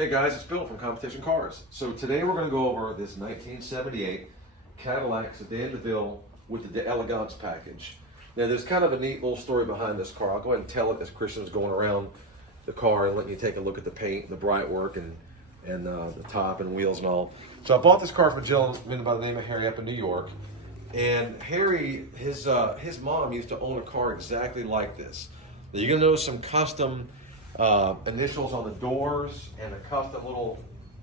Hey guys, it's Bill from Competition Cars. So today we're going to go over this 1978 Cadillac Sedan Deville with the D'Elegance package. Now there's kind of a neat little story behind this car. I'll go ahead and tell it as Christian's going around the car and letting you take a look at the paint, the bright work, and the top and wheels and all. So I bought this car from a gentleman by the name of Harry up in New York. And Harry, his mom used to own a car exactly like this. Now you're going to notice some custom initials on the doors and a custom little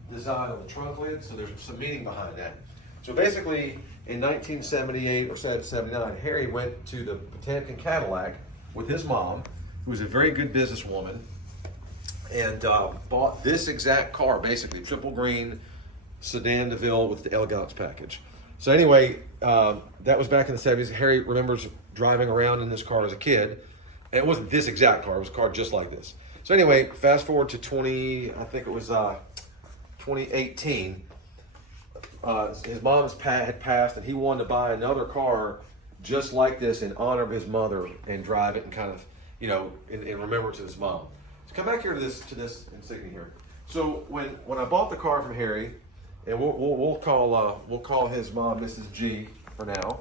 design on the trunk lid, so there's some meaning behind that. So basically, in 1978 or 79, Harry went to the Potemkin Cadillac with his mom, who was a very good businesswoman, and bought this exact car, basically triple green Sedan Deville with the Elegance package. So anyway, that was back in the 70s. Harry remembers driving around in this car as a kid, and it wasn't this exact car; it was a car just like this. So anyway, fast forward to 2018. His mom had passed, and he wanted to buy another car just like this in honor of his mother and drive it and kind of, in remembrance of his mom. So come back here to this insignia here. So when I bought the car from Harry, and we'll call his mom Mrs. G for now.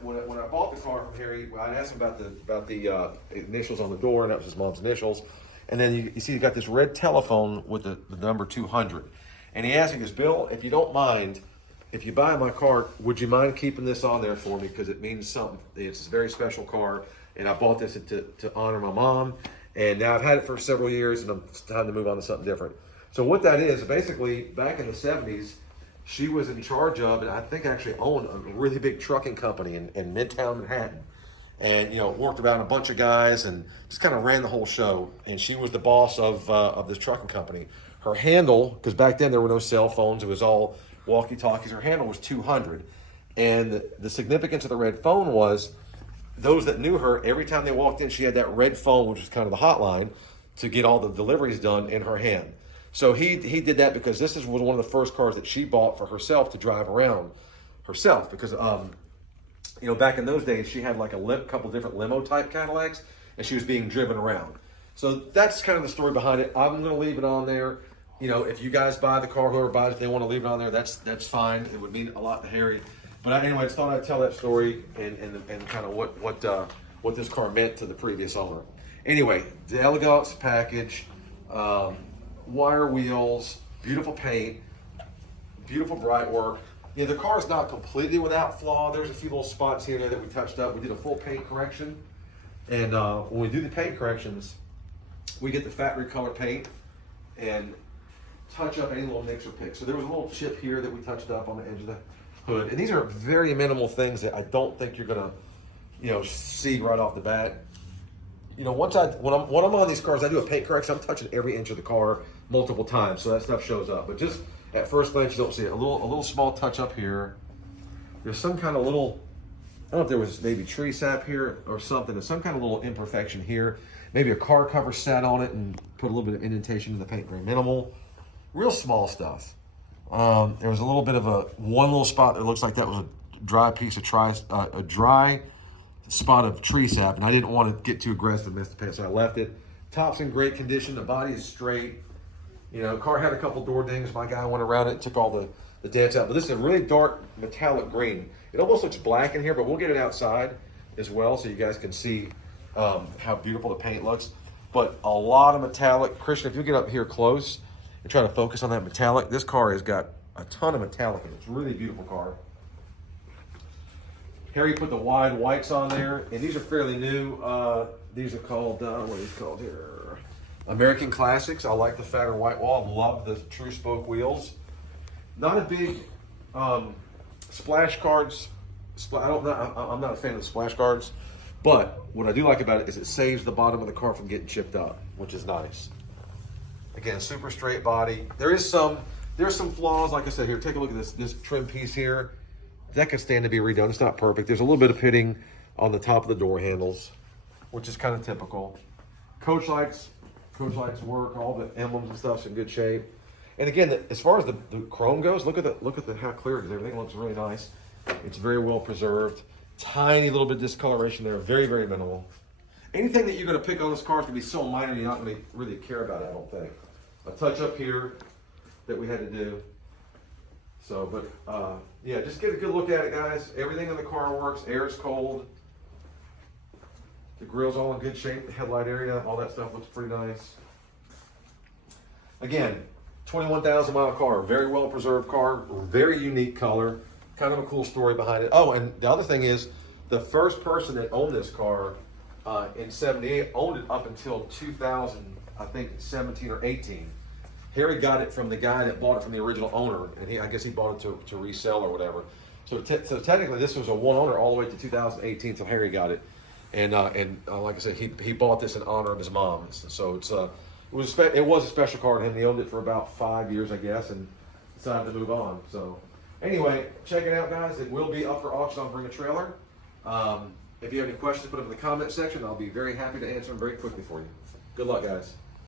When I bought the car from Harry, I asked him about the initials on the door, and that was his mom's initials. And then you see you got this red telephone with the number 200. And he asked me, he goes, Bill, if you don't mind, if you buy my car, would you mind keeping this on there for me? Because it means something. It's a very special car, and I bought this to honor my mom. And now I've had it for several years, and it's time to move on to something different. So what that is, basically, back in the 70s, she was in charge of, and I think actually owned, a really big trucking company in Midtown Manhattan. And, worked around a bunch of guys and just kind of ran the whole show. And she was the boss of this trucking company. Her handle, because back then there were no cell phones, it was all walkie-talkies, her handle was 200. And the significance of the red phone was, those that knew her, every time they walked in, she had that red phone, which was kind of the hotline, to get all the deliveries done in her hand. So he did that because this was one of the first cars that she bought for herself to drive around herself. Because, back in those days, she had like a couple different limo-type Cadillacs, and she was being driven around. So that's kind of the story behind it. I'm going to leave it on there. If you guys buy the car, whoever buys it, if they want to leave it on there, that's fine. It would mean a lot to Harry. But anyway, I just thought I'd tell that story and kind of what this car meant to the previous owner. Anyway, the Elegance package, wire wheels, beautiful paint, beautiful bright work. The car is not completely without flaw. There's a few little spots here and there that we touched up. We did a full paint correction. And when we do the paint corrections, we get the factory color paint and touch up any little nicks or picks. So there was a little chip here that we touched up on the edge of the hood. And these are very minimal things that I don't think you're gonna, see right off the bat. When I'm on these cars, I do a paint correction. I'm touching every inch of the car multiple times, so that stuff shows up. But just at first glance, you don't see it. A little small touch up here. There's some kind of little, I don't know if there was maybe tree sap here or something. There's some kind of little imperfection here. Maybe a car cover sat on it and put a little bit of indentation in the paint. Very minimal, real small stuff. There was a little bit of one little spot that looks like that was a dry piece of a dry spot of tree sap, and I didn't want to get too aggressive and mess the paint, so I left it. Top's in great condition. The body is straight. Car had a couple door dings. My guy went around it and took all the dents out. But this is a really dark metallic green. It almost looks black in here, but we'll get it outside as well so you guys can see how beautiful the paint looks. But a lot of metallic. Christian, if you get up here close and try to focus on that metallic, this car has got a ton of metallic in it. It's a really beautiful car. Harry put the wide whites on there, and these are fairly new. These are called, what are these called here? American Classics. I like the fatter white wall. Love the true spoke wheels. Not a big splash guards. I'm not a fan of the splash guards, but what I do like about it is it saves the bottom of the car from getting chipped up, which is nice. Again, super straight body. There's some flaws. Like I said, here, take a look at this trim piece here. That could stand to be redone. It's not perfect. There's a little bit of pitting on the top of the door handles, which is kind of typical. Coach lights work. All the emblems and stuff's in good shape. And again, as far as the chrome goes, look at how clear it is. Everything looks really nice. It's very well preserved. Tiny little bit of discoloration there. Very, very minimal. Anything that you're going to pick on this car is going to be so minor you're not going to really care about it, I don't think. a touch up here that we had to do. So, but yeah, just get a good look at it, guys. Everything in the car works. Air is cold. The grill's all in good shape. The headlight area, all that stuff looks pretty nice. Again, 21,000 mile car, very well preserved car, very unique color, kind of a cool story behind it. Oh, and the other thing is, the first person that owned this car in '78 owned it up until 2000, I think 17 or 18. Harry got it from the guy that bought it from the original owner, and I guess he bought it to resell or whatever. So technically, this was a one owner all the way to 2018 until Harry got it. And like I said, he bought this in honor of his mom. So it was a special car to him. He owned it for about 5 years, I guess, and decided to move on. So anyway, check it out, guys. It will be up for auction on Bring a Trailer. If you have any questions, put them in the comment section. I'll be very happy to answer them very quickly for you. Good luck, guys.